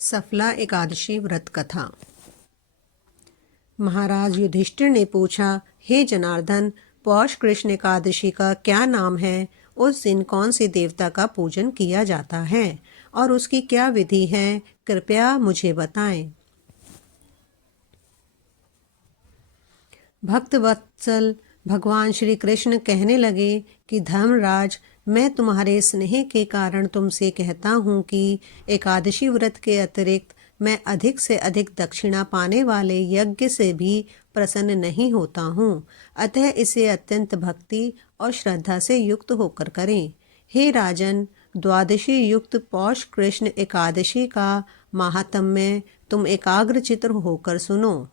सफला एकादशी व्रत कथा। महाराज युधिष्ठिर ने पूछा, हे जनार्दन, पौष कृष्ण एकादशी का क्या नाम है? उस दिन कौन से देवता का पूजन किया जाता है और उसकी क्या विधि है? कृपया मुझे बताएं। भक्त वत्सल भगवान श्री कृष्ण कहने लगे कि धर्मराज, मैं तुम्हारे स्नेह के कारण तुमसे कहता हूँ कि एकादशी व्रत के अतिरिक्त मैं अधिक से अधिक दक्षिणा पाने वाले यज्ञ से भी प्रसन्न नहीं होता हूँ। अतः इसे अत्यंत भक्ति और श्रद्धा से युक्त होकर करें। हे राजन, द्वादशी युक्त पौष कृष्ण एकादशी का महात्म्य तुम एकाग्रचित्त होकर सुनो।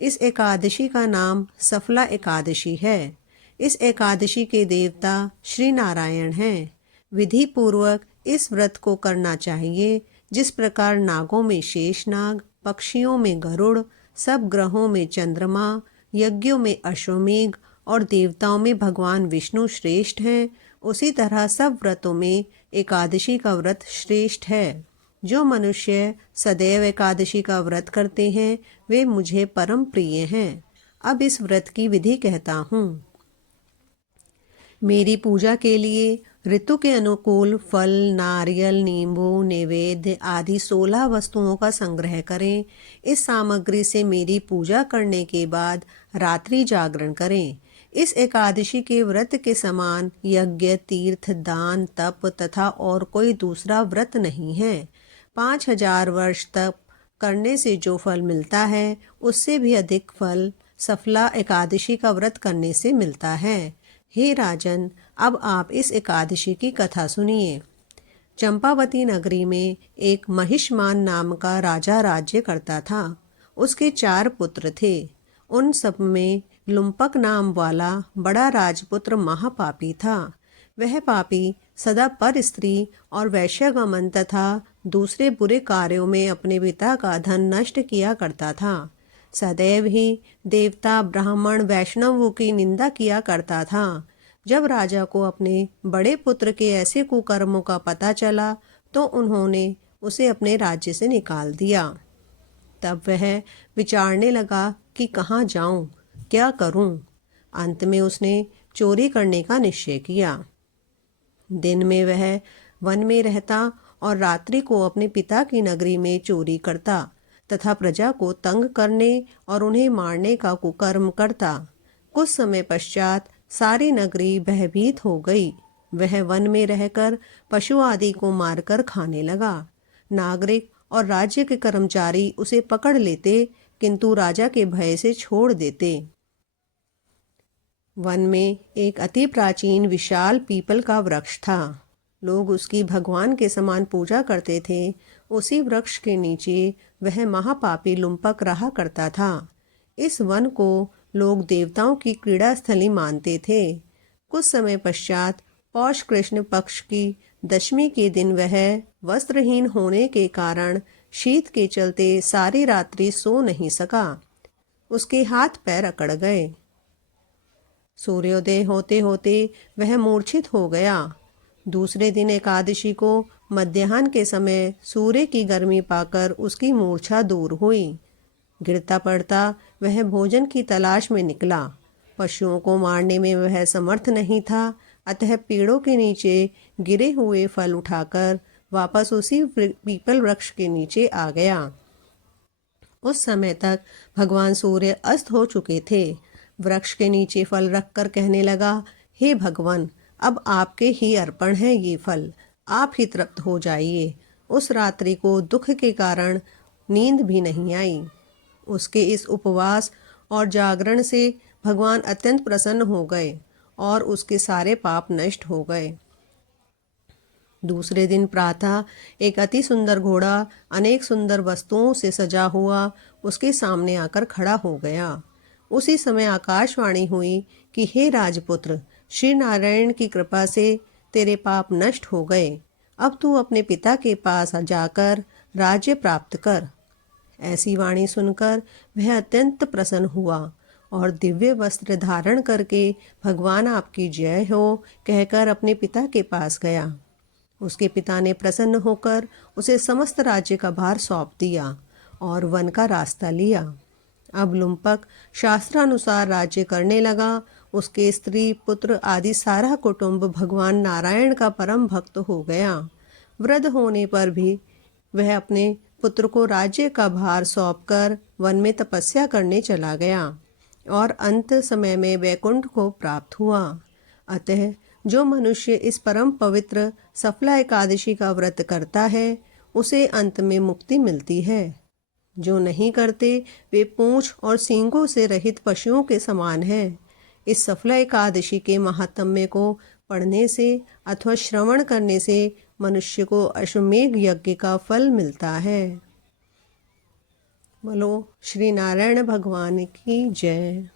इस एकादशी का नाम सफला एकादशी है। इस एकादशी के देवता श्री नारायण हैं। विधि पूर्वक इस व्रत को करना चाहिए। जिस प्रकार नागों में शेषनाग, पक्षियों में गरुड़, सब ग्रहों में चंद्रमा, यज्ञों में अश्वमेघ और देवताओं में भगवान विष्णु श्रेष्ठ हैं, उसी तरह सब व्रतों में एकादशी का व्रत श्रेष्ठ है। जो मनुष्य सदैव एकादशी का व्रत करते हैं वे मुझे परम प्रिय हैं। अब इस व्रत की विधि कहता हूँ। मेरी पूजा के लिए ऋतु के अनुकूल फल, नारियल, नींबू, नैवेद्य आदि 16 वस्तुओं का संग्रह करें। इस सामग्री से मेरी पूजा करने के बाद रात्रि जागरण करें। इस एकादशी के व्रत के समान यज्ञ, तीर्थ, दान, तप तथा और कोई दूसरा व्रत नहीं है। 5000 वर्ष तक करने से जो फल मिलता है उससे भी अधिक फल सफला एकादशी का व्रत करने से मिलता है। हे राजन, अब आप इस एकादशी की कथा सुनिए। चंपावती नगरी में एक महिष्मान नाम का राजा राज्य करता था। उसके 4 पुत्र थे। उन सब में लुम्पक नाम वाला बड़ा राजपुत्र महापापी था। वह पापी सदा पर स्त्री और वैश्यगमन तथा दूसरे बुरे कार्यों में अपने पिता का धन नष्ट किया करता था। सदैव ही देवता, ब्राह्मण, वैष्णवों की निंदा किया करता था। जब राजा को अपने बड़े पुत्र के ऐसे कुकर्मों का पता चला तो उन्होंने उसे अपने राज्य से निकाल दिया। तब वह विचारने लगा कि कहाँ जाऊं, क्या करूं। अंत में उसने चोरी करने का निश्चय किया। दिन में वह वन में रहता और रात्रि को अपने पिता की नगरी में चोरी करता तथा प्रजा को तंग करने और उन्हें मारने का कुकर्म करता। कुछ समय पश्चात सारी नगरी भयभीत हो गई। वह वन में रहकर पशु आदि को मारकर खाने लगा। नागरिक और राज्य के कर्मचारी उसे पकड़ लेते किंतु राजा के भय से छोड़ देते। वन में एक अति प्राचीन विशाल पीपल का वृक्ष था। लोग उसकी भगवान के समान पूजा करते थे। उसी वृक्ष के नीचे वह महापापी लुम्पक रहा करता था। इस वन को लोग देवताओं की क्रीड़ा स्थली मानते थे। कुछ समय पश्चात पौष कृष्ण पक्ष की दशमी के दिन वह वस्त्रहीन होने के कारण शीत के चलते सारी रात्रि सो नहीं सका। उसके हाथ पैर अकड़ गए। सूर्योदय होते होते वह मूर्छित हो गया। दूसरे दिन एकादशी को मध्याह्न के समय सूर्य की गर्मी पाकर उसकी मूर्छा दूर हुई। गिरता पड़ता वह भोजन की तलाश में निकला। पशुओं को मारने में वह समर्थ नहीं था, अतः पेड़ों के नीचे गिरे हुए फल उठाकर वापस उसी पीपल वृक्ष के नीचे आ गया। उस समय तक भगवान सूर्य अस्त हो चुके थे। वृक्ष के नीचे फल रखकर कहने लगा, हे भगवान, अब आपके ही अर्पण है ये फल, आप ही तृप्त हो जाइए। उस रात्रि को दुख के कारण नींद भी नहीं आई। उसके इस उपवास और जागरण से भगवान अत्यंत प्रसन्न हो गए और उसके सारे पाप नष्ट हो गए। दूसरे दिन प्रातः एक अति सुंदर घोड़ा अनेक सुंदर वस्तुओं से सजा हुआ उसके सामने आकर खड़ा हो गया। उसी समय आकाशवाणी हुई कि हे राजपुत्र, श्री नारायण की कृपा से तेरे पाप नष्ट हो गए। अब तू अपने पिता के पास जाकर राज्य प्राप्त कर। ऐसी वाणी सुनकर वह अत्यंत प्रसन्न हुआ और दिव्य वस्त्र धारण करके भगवान आपकी जय हो कहकर अपने पिता के पास गया। उसके पिता ने प्रसन्न होकर उसे समस्त राज्य का भार सौंप दिया और वन का रास्ता लिया। अब लुम्पक शास्त्रानुसार राज्य करने लगा। उसके स्त्री पुत्र आदि सारा कुटुंब भगवान नारायण का परम भक्त हो गया। वृद्ध होने पर भी वह अपने पुत्र को राज्य का भार सौंपकर वन में तपस्या करने चला गया और अंत समय में वैकुंठ को प्राप्त हुआ। अतः जो मनुष्य इस परम पवित्र सफला एकादशी का व्रत करता है उसे अंत में मुक्ति मिलती है। जो नहीं करते वे पूंछ और सींगों से रहित पशुओं के समान है। इस सफला एकादशी के महात्म्य को पढ़ने से अथवा श्रवण करने से मनुष्य को अश्वमेघ यज्ञ का फल मिलता है। बोलो श्री नारायण भगवान की जय।